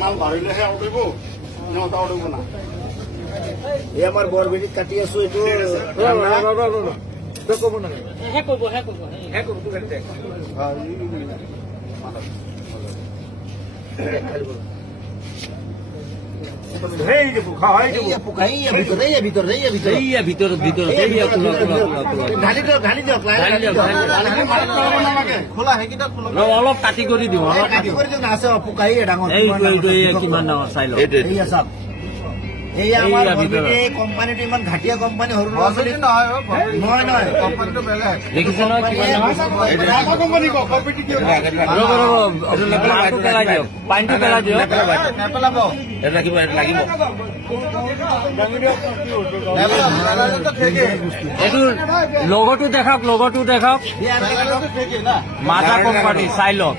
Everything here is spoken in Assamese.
মাল বাঢ়িলেহে উঠিব নটা উঠিব না এই আমাৰ বৰবেটি কাটি আছো এইটো ক'ব নালাগে অলপ কাটি কৰি দিওঁ কিমান ডাঙৰ চাই লওঁ এয়া আমাৰ কোম্পানীটো ইমান ঘাটিয়া কোম্পানী সৰু ল'ৰা ছোৱালী নহয় কোম্পানীটো বেলেগ দেখিছে নহয় পেলাই দিয়ক পানীটো পেলাই দিয়ক নেপেলাব লাগিব লাগিব এইটো লগৰটো দেখাওক মাথা কোম্পানী চাই লওক